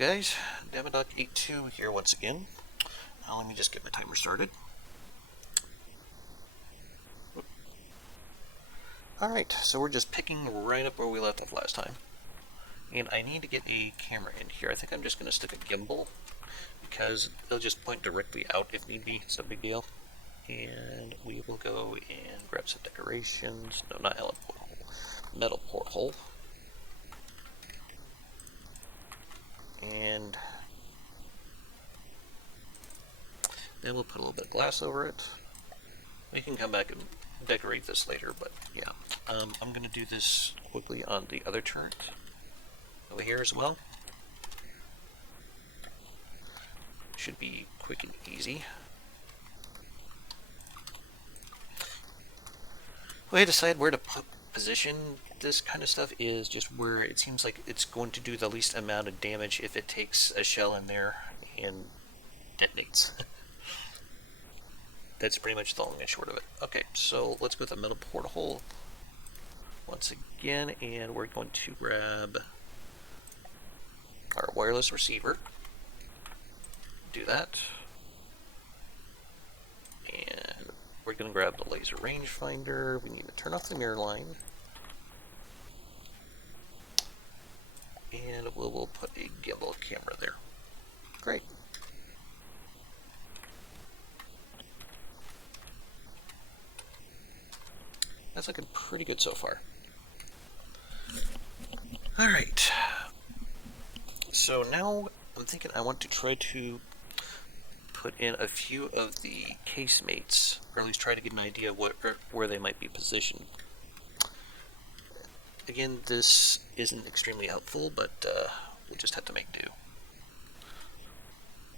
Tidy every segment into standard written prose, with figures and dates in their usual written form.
guys, Dama.82 here once again. Now let me just get my timer started. Alright, so we're just picking right up where we left off last time. And I need to get a camera in here. I think I'm just going to stick a gimbal, because they'll just point directly out if need be. It's no big deal. And we will go and grab some decorations. No, not porthole. Metal porthole. And then we'll put a little bit of glass over it. We can come back and decorate this later, but yeah. I'm going to do this quickly on the other turret over here as well. Should be quick and easy. The way I decide where to position this kind of stuff is just where it seems like it's going to do the least amount of damage if it takes a shell in there and detonates. That's pretty much the long and short of it. Okay, so let's go with the metal porthole once again, and we're going to grab our wireless receiver. Do that. And we're going to grab the laser rangefinder. We need to turn off the mirror line. And we'll put a gimbal camera there. Great. That's looking pretty good so far. Alright. So now I'm thinking I want to try to put in a few of the casemates, or at least try to get an idea of where they might be positioned. Again, this isn't extremely helpful, but we'll just have to make do.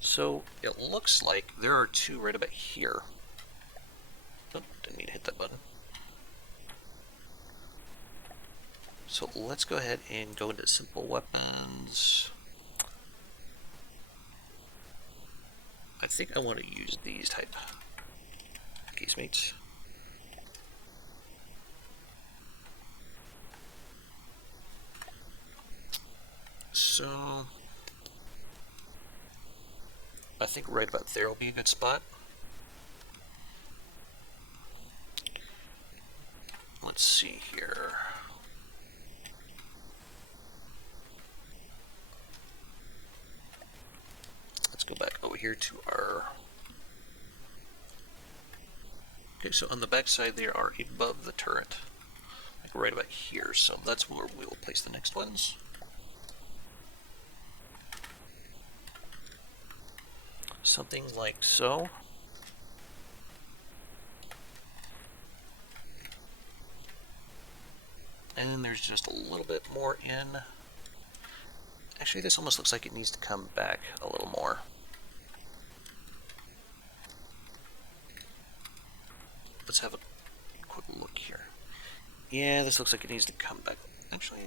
So it looks like there are two right about here. Oh, didn't mean to hit that button. So let's go ahead and go into simple weapons. I think I want to use these type casemates. So I think right about there will be a good spot. Let's see here. Let's go back over here to our... Okay, so on the back side they are above the turret, like right about here, so that's where we will place the next ones. Something like so. And then there's just a little bit more in. Actually, this almost looks like it needs to come back a little more. Let's have a quick look here. Yeah, this looks like it needs to come back. Actually,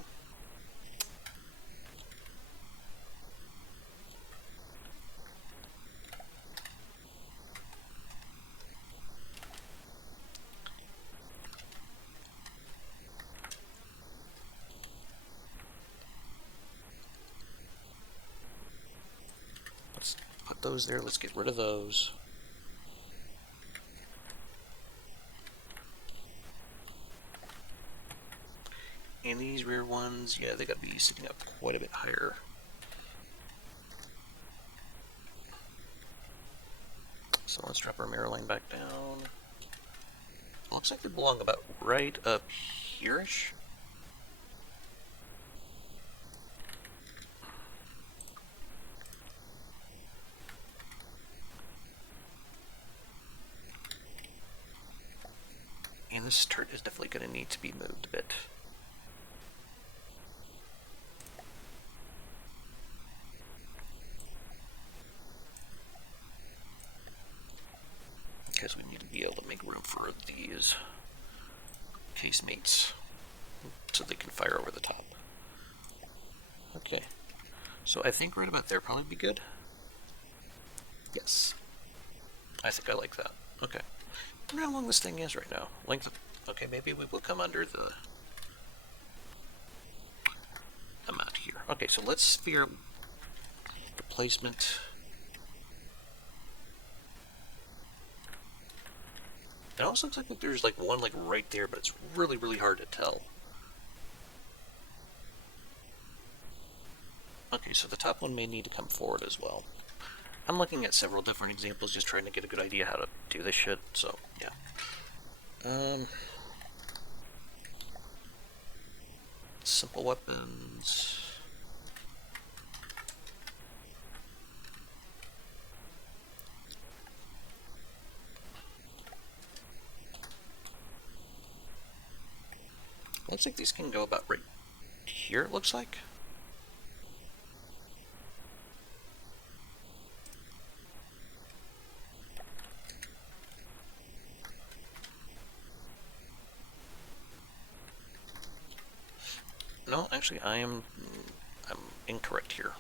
let's put those there. Let's get rid of those. And these rear ones, yeah, they gotta be sticking up quite a bit higher. So let's drop our mirror line back down. Looks like they belong about right up here-ish. And this turret is definitely going to need to be moved a bit. Because we need to be able to make room for these casemates so they can fire over the top. Okay, so I think right about there probably be good. Yes, I think I like that. Okay. I wonder how long this thing is right now. Length of... Okay, maybe we will come under the amount here. Okay, so let's figure placement. It also looks like there's like one like right there, but it's really, really hard to tell. Okay, so the top one may need to come forward as well. I'm looking at several different examples, just trying to get a good idea how to do this shit, so, yeah. Simple weapons. Looks like these can go about right here, it looks like. No, actually, I'm incorrect here.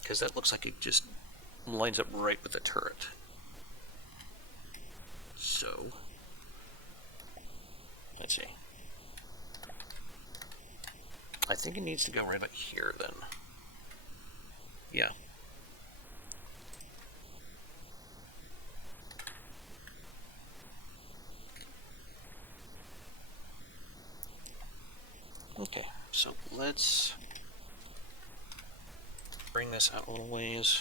Because that looks like it just lines up right with the turret. So, let's see. I think it needs to go right about here then. Yeah. Okay, so let's bring this out a little ways.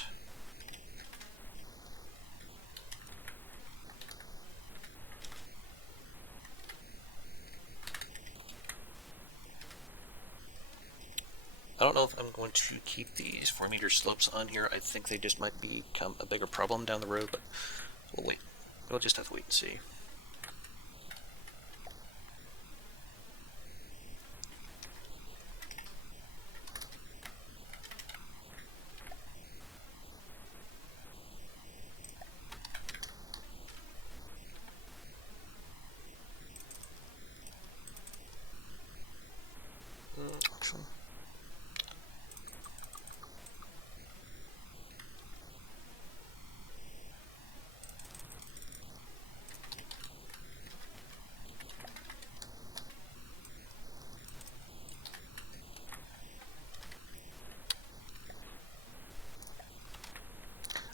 I don't know if I'm going to keep these 4-meter slopes on here. I think they just might become a bigger problem down the road, but we'll wait. We'll just have to wait and see. Actually,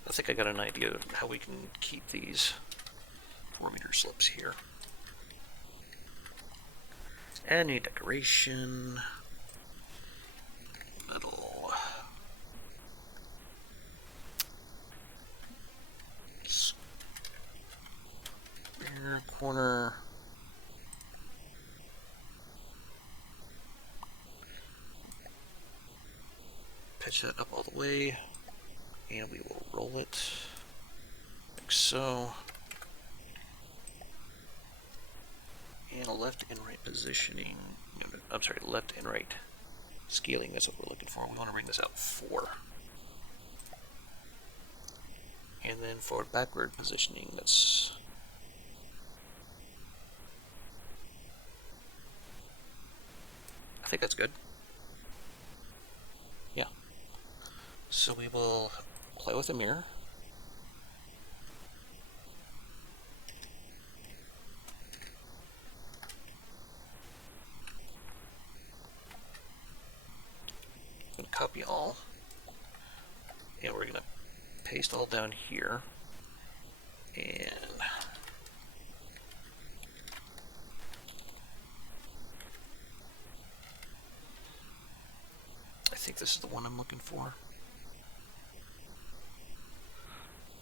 I think I got an idea of how we can keep these 4-meter slopes here. Any decoration. Little rear corner. Pitch that up all the way, and we will roll it like so. And a left and right positioning. I'm sorry, left and right scaling. That's what we're looking for. We want to bring this out 4. And then forward backward positioning. That's I think that's good. Yeah. So we will play with the mirror. I'm going to copy all. And we're going to paste all down here. And I think this is the one I'm looking for.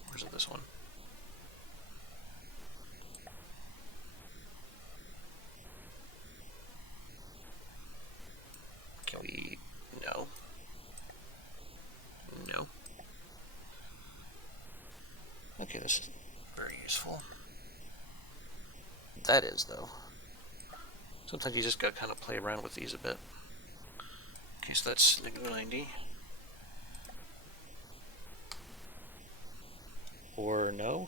Where's this one? Can we? No. No. Okay, this is very useful. That is, though. Sometimes you just gotta kind of play around with these a bit. Okay, so that's -90. Or no?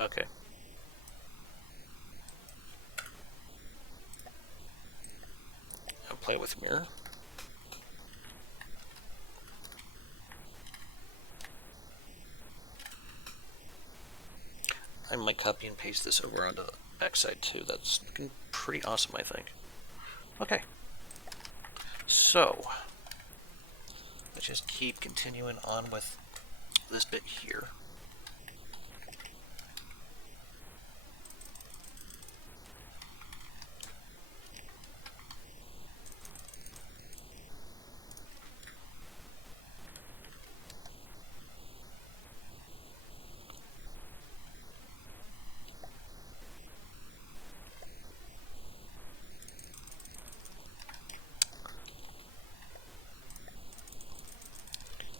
Okay. I'll play with mirror. I might copy and paste this over onto the backside too. That's looking pretty awesome, I think. Okay. So, let's just keep continuing on with this bit here.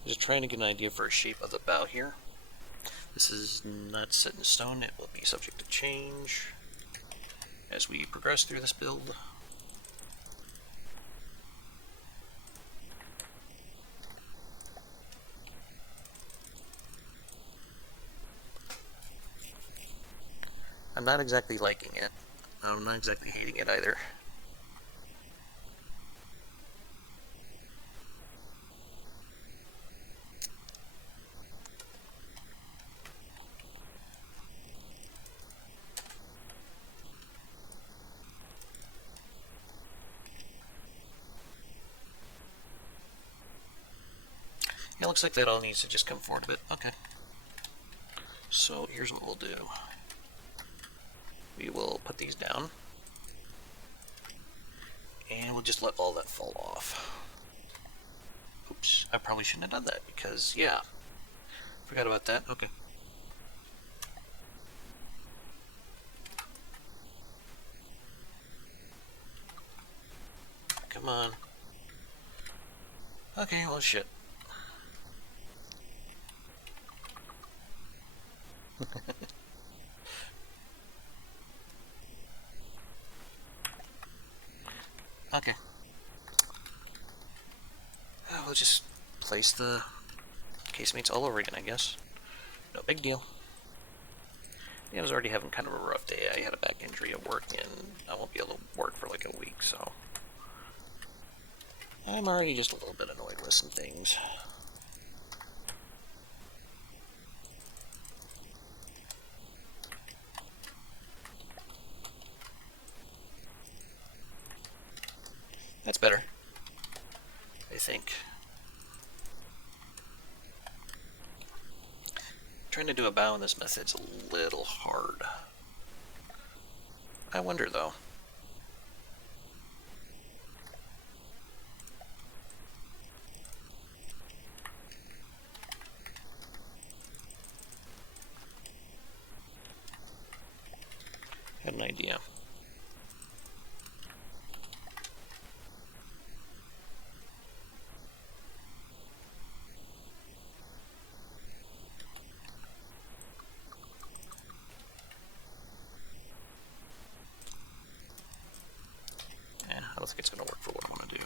Just trying to get an idea for a shape of the bow here. This is not set in stone. It will be subject to change as we progress through this build. I'm not exactly liking it. I'm not exactly hating it either. It looks like that all needs to just come forward a bit. Okay. So here's what we'll do. We will put these down. And we'll just let all that fall off. Oops, I probably shouldn't have done that because, yeah. Forgot about that. Okay. Come on. Okay, well, shit. Okay. We'll just place the casemates all over again, I guess. No big deal. Yeah, I was already having kind of a rough day. I had a back injury at work, and I won't be able to work for like a week, so I'm already just a little bit annoyed with some things. That's better, I think. Trying to do a bow in this method's a little hard. I wonder, though. Had an idea. I don't think it's going to work for what I want to do.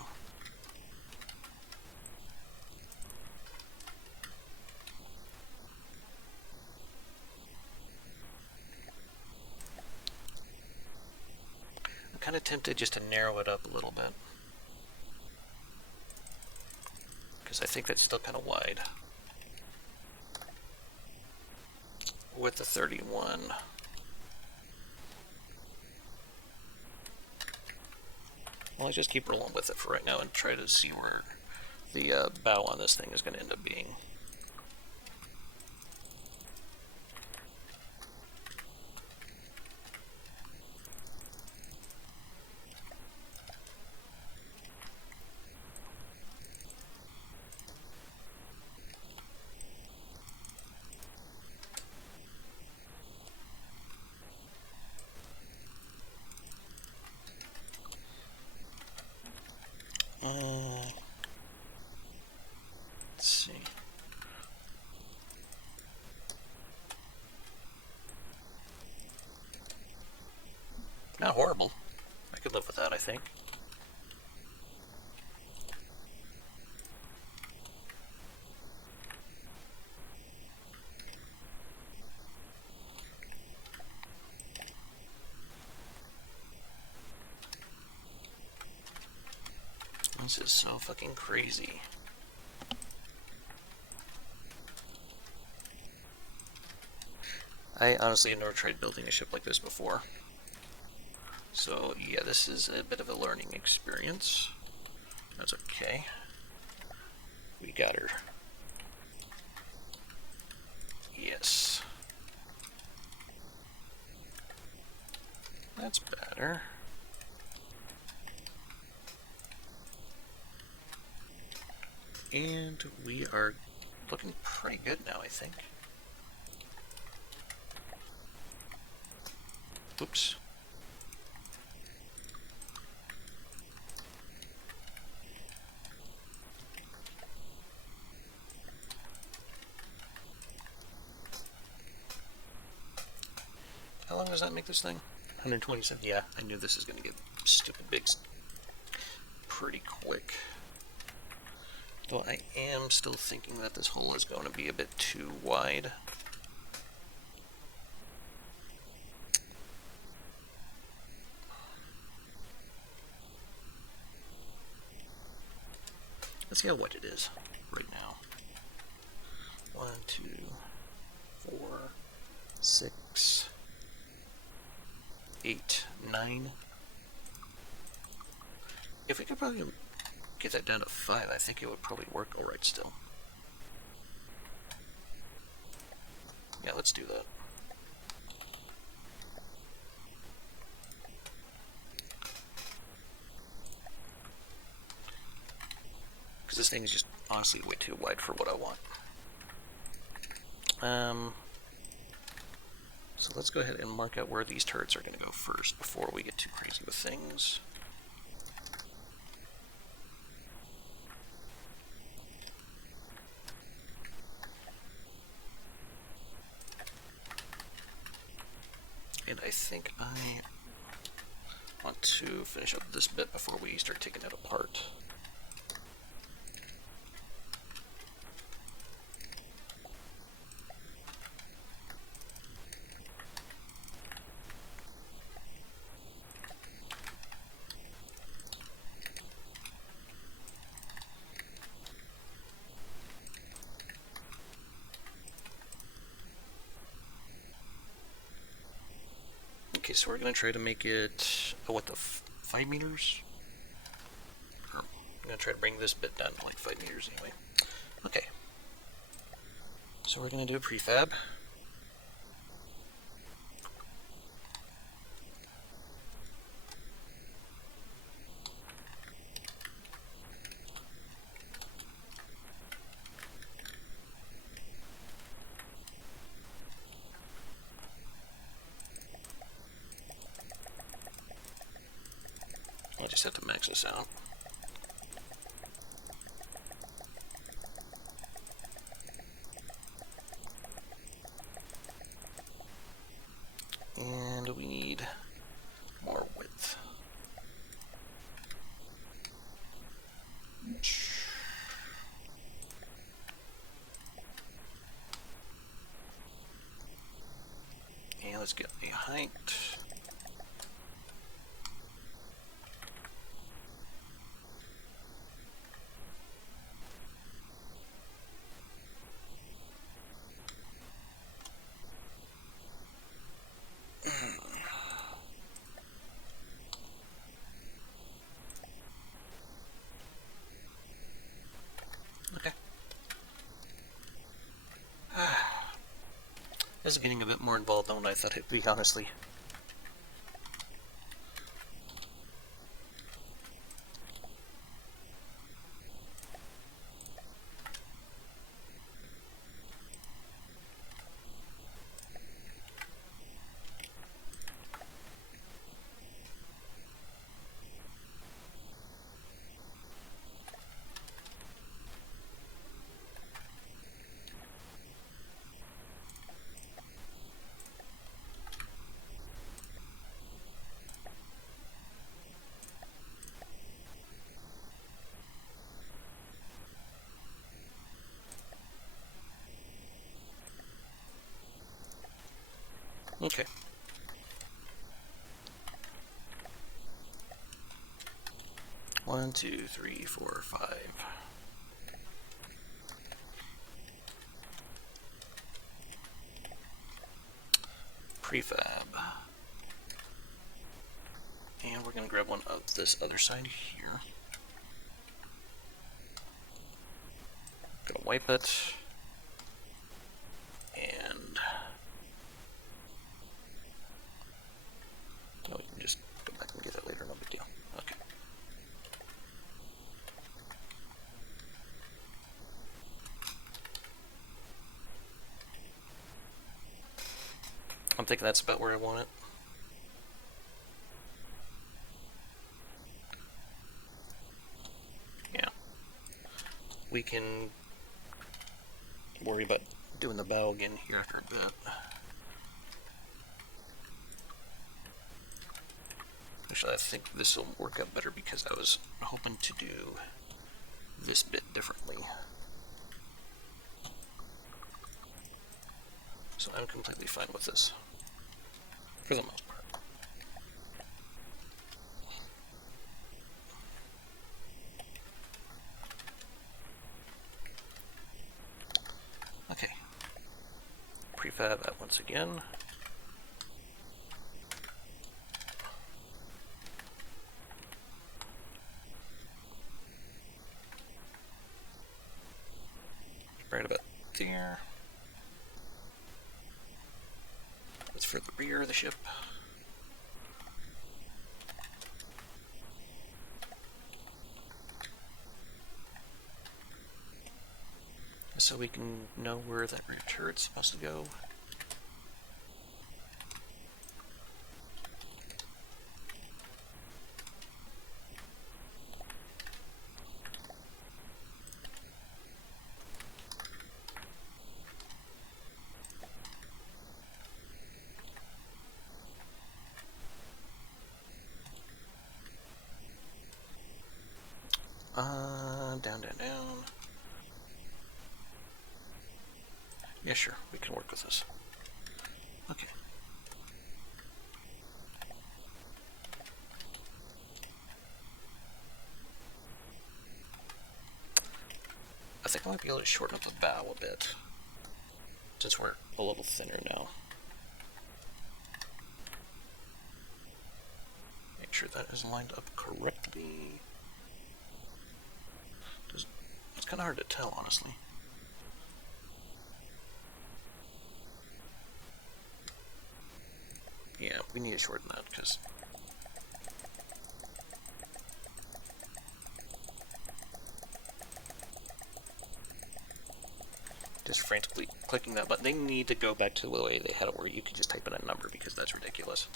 I'm kind of tempted just to narrow it up a little bit, because I think that's still kind of wide. With the 31. Well, let's just keep rolling with it for right now and try to see where the bow on this thing is going to end up being. Let's see. Not horrible. I could live with that, I think. This is so fucking crazy. I honestly have never tried building a ship like this before. So yeah, this is a bit of a learning experience. That's okay. We got her. Yes. That's better. And we are looking pretty good now, I think. Oops. How long does that make this thing? 127. Yeah, I knew this is going to get stupid big pretty quick. Though I am still thinking that this hole is going to be a bit too wide. Let's see how wide it is right now. 1, 2, 4, 6, 8, 9. If we could probably get that down to 5, I think it would probably work alright still. Yeah, let's do that. Because this thing is just honestly way too wide for what I want. So let's go ahead and mark out where these turrets are going to go first before we get too crazy with things. And I think I want to finish up this bit before we start taking it apart. Okay, so we're going to try to make it, what, 5 meters? I'm going to try to bring this bit down to like 5 meters anyway. Okay. So we're going to do a prefab. I just have to max this out. And we need more width. And let's get a height. Okay. This is getting a bit more involved than what I thought it'd be, honestly. Okay. One, two, three, four, 5. prefab. And we're going to grab one of this other side here. Gonna wipe it. And no, we can just go back and get that later, no big deal. Okay. I'm thinking that's about where I want it. Yeah. We can worry about doing the bow again here after a bit. Actually, I think this will work out better because I was hoping to do this bit differently. So I'm completely fine with this, for the most part. Okay. Prefab that once again. Right about there. That's for the rear of the ship. So we can know where that rear turret's supposed to go. Down. Yeah, sure, we can work with this. Okay. I think I might be able to shorten up the bow a bit, since we're a little thinner now. Make sure that is lined up correctly. It's kind of hard to tell, honestly. Yeah, we need to shorten that because just frantically clicking that button. They need to go back to the way they had it where you could just type in a number because that's ridiculous.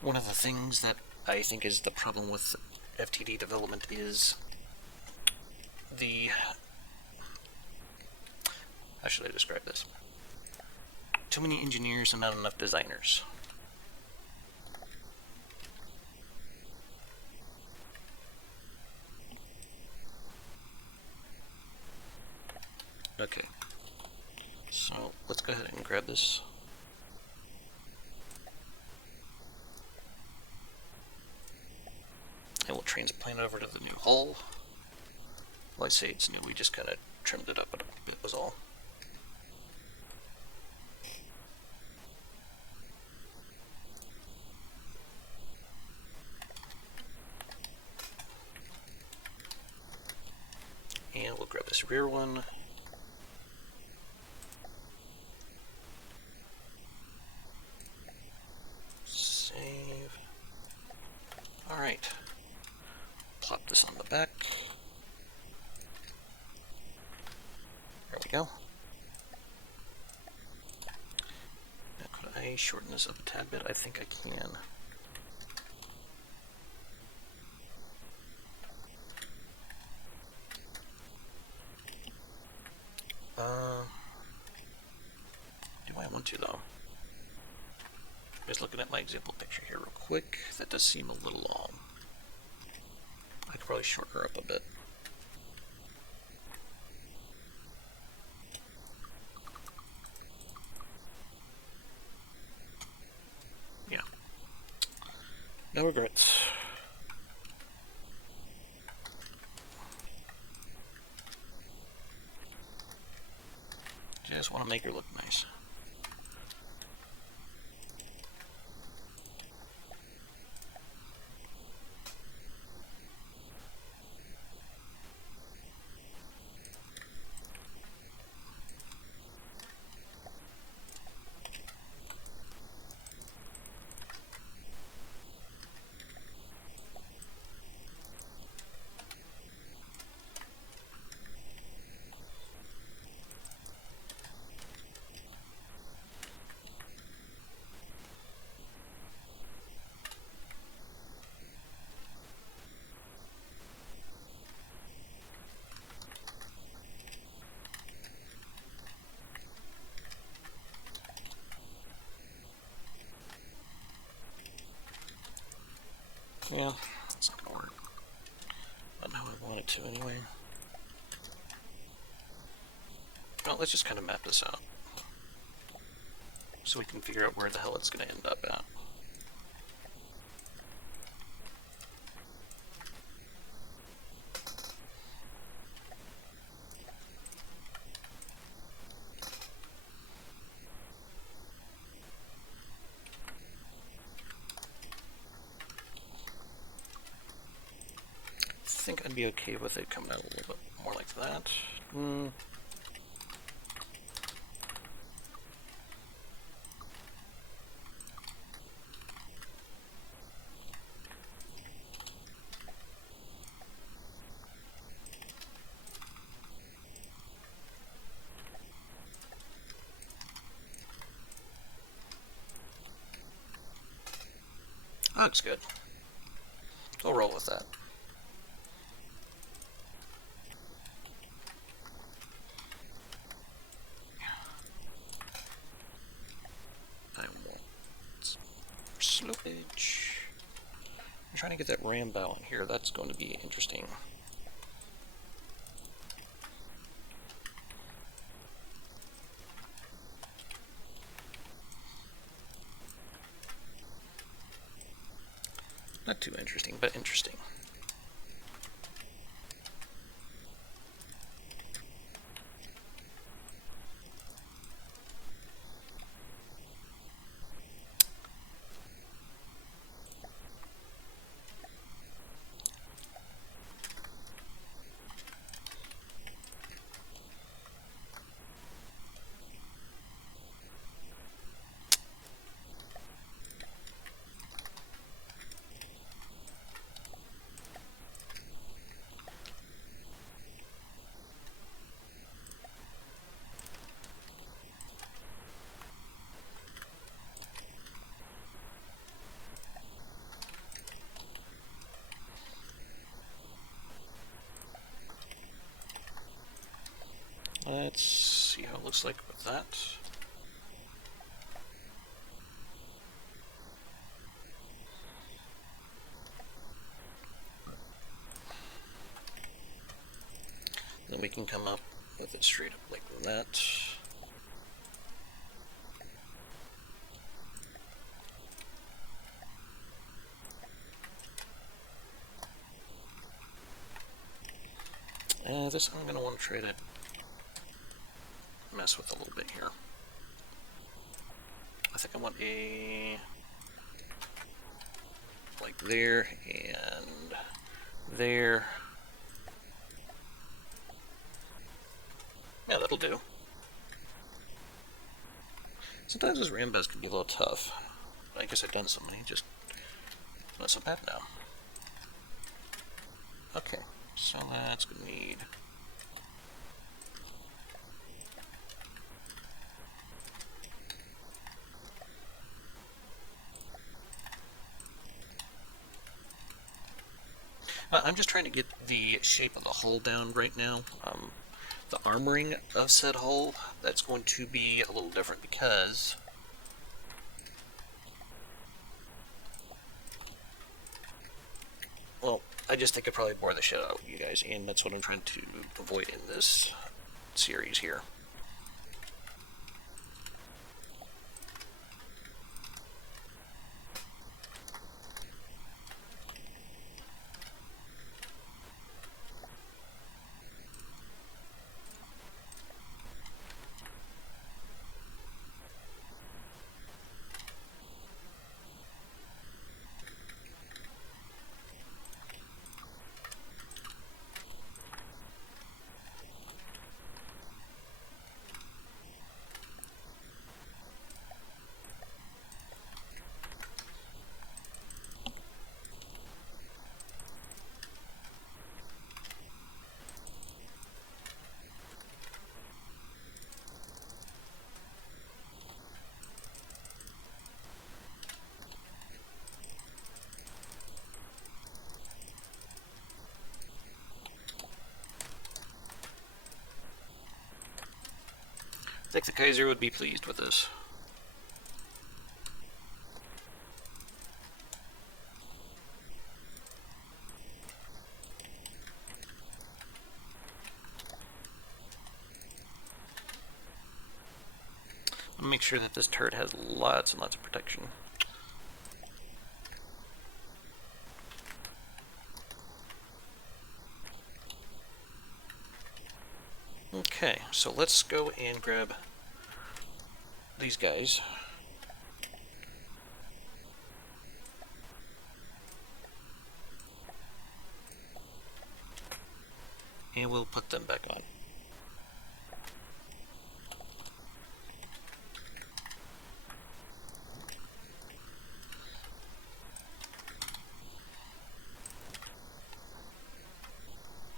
One of the things that I think is the problem with FTD development is how should I describe this? Too many engineers and not enough designers. Okay, so let's go ahead and grab this. And we'll transplant it over to the new hull. Well, I say it's new, we just kind of trimmed it up a bit was all. And we'll grab this rear one. Save. Alright. Plop this on the back. There we go. Now could I shorten this up a tad bit? I think I can. Do I want to though? Just looking at my example picture here real quick, that does seem a little long. I could probably shorten her up a bit. Yeah. No regrets. just want to make her look nice. Yeah, that's not gonna work. Not how I want it to, anyway. Well, let's just kind of map this out, so we can figure out where the hell it's gonna end up at. I think I'd be okay with it coming out a little bit more like that. That looks good. We'll roll with that. Slopage. I'm trying to get that ram bow in here. That's going to be interesting. Not too interesting, but interesting. Let's see how it looks like with that. Then we can come up with it straight up like that. This I'm going to want to try to mess with a little bit here. I think I want a like there and there. Yeah, that'll do. Sometimes those rambos can be a little tough. I guess I've done so many, just not so bad now. Okay, so that's gonna need I'm just trying to get the shape of the hull down right now. The armoring of said hull, that's going to be a little different because well, I just think I probably bore the shit out of you guys, and that's what I'm trying to avoid in this series here. think the Kaiser would be pleased with this. I'll make sure that this turret has lots and lots of protection. Okay, so let's go and grab these guys. And we'll put them back on.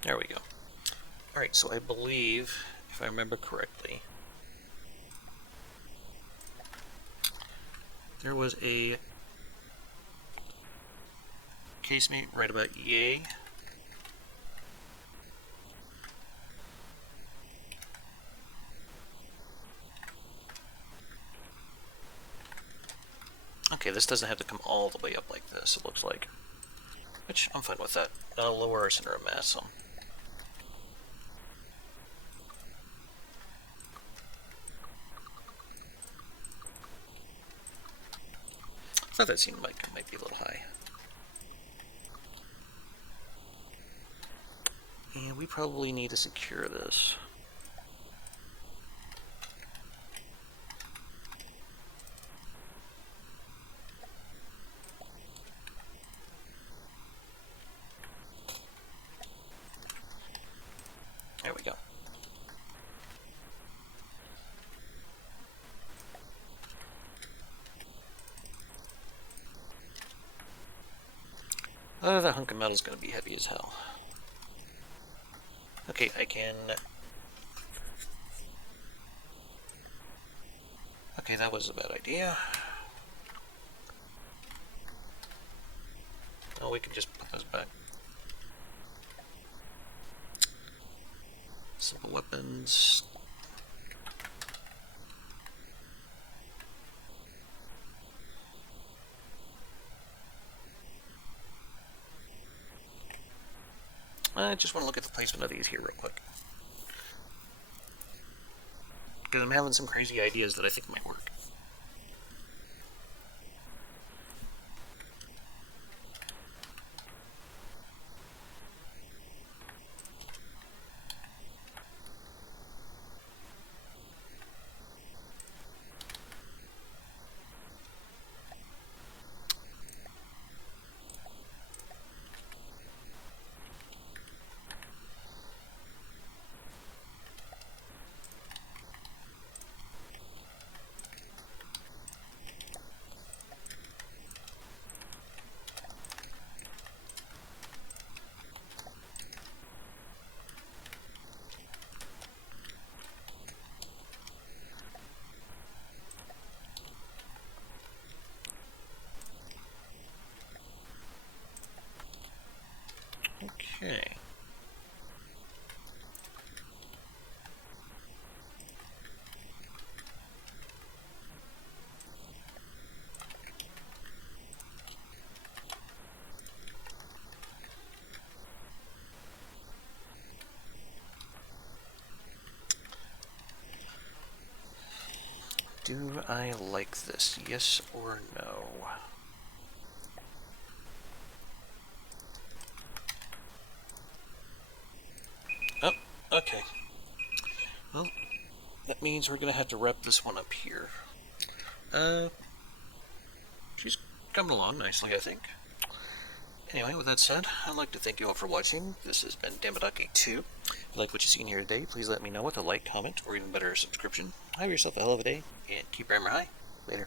There we go. Alright, so I believe, if I remember correctly, there was a casemate right about yay. Okay, this doesn't have to come all the way up like this, it looks like. Which, I'm fine with that. I'll lower our center of mass some. I thought that seemed like it might be a little high. And we probably need to secure this. There we go. Oh, that hunk of metal is going to be heavy as hell. Okay, I can... Okay, that was a bad idea. Oh, we can just put those back. Simple weapons. I just want to look at the placement of these here real quick. Because I'm having some crazy ideas that I think might work. Okay. Do I like this? Yes or no? Oh, okay. Well, that means we're gonna have to wrap this one up here. She's coming along nicely, I think. Anyway, with that said, I'd like to thank you all for watching. This has been Damaduck82. If you like what you've seen here today, please let me know with a like, comment, or even better, a subscription. Have yourself a hell of a day, and keep your hammer high. Later.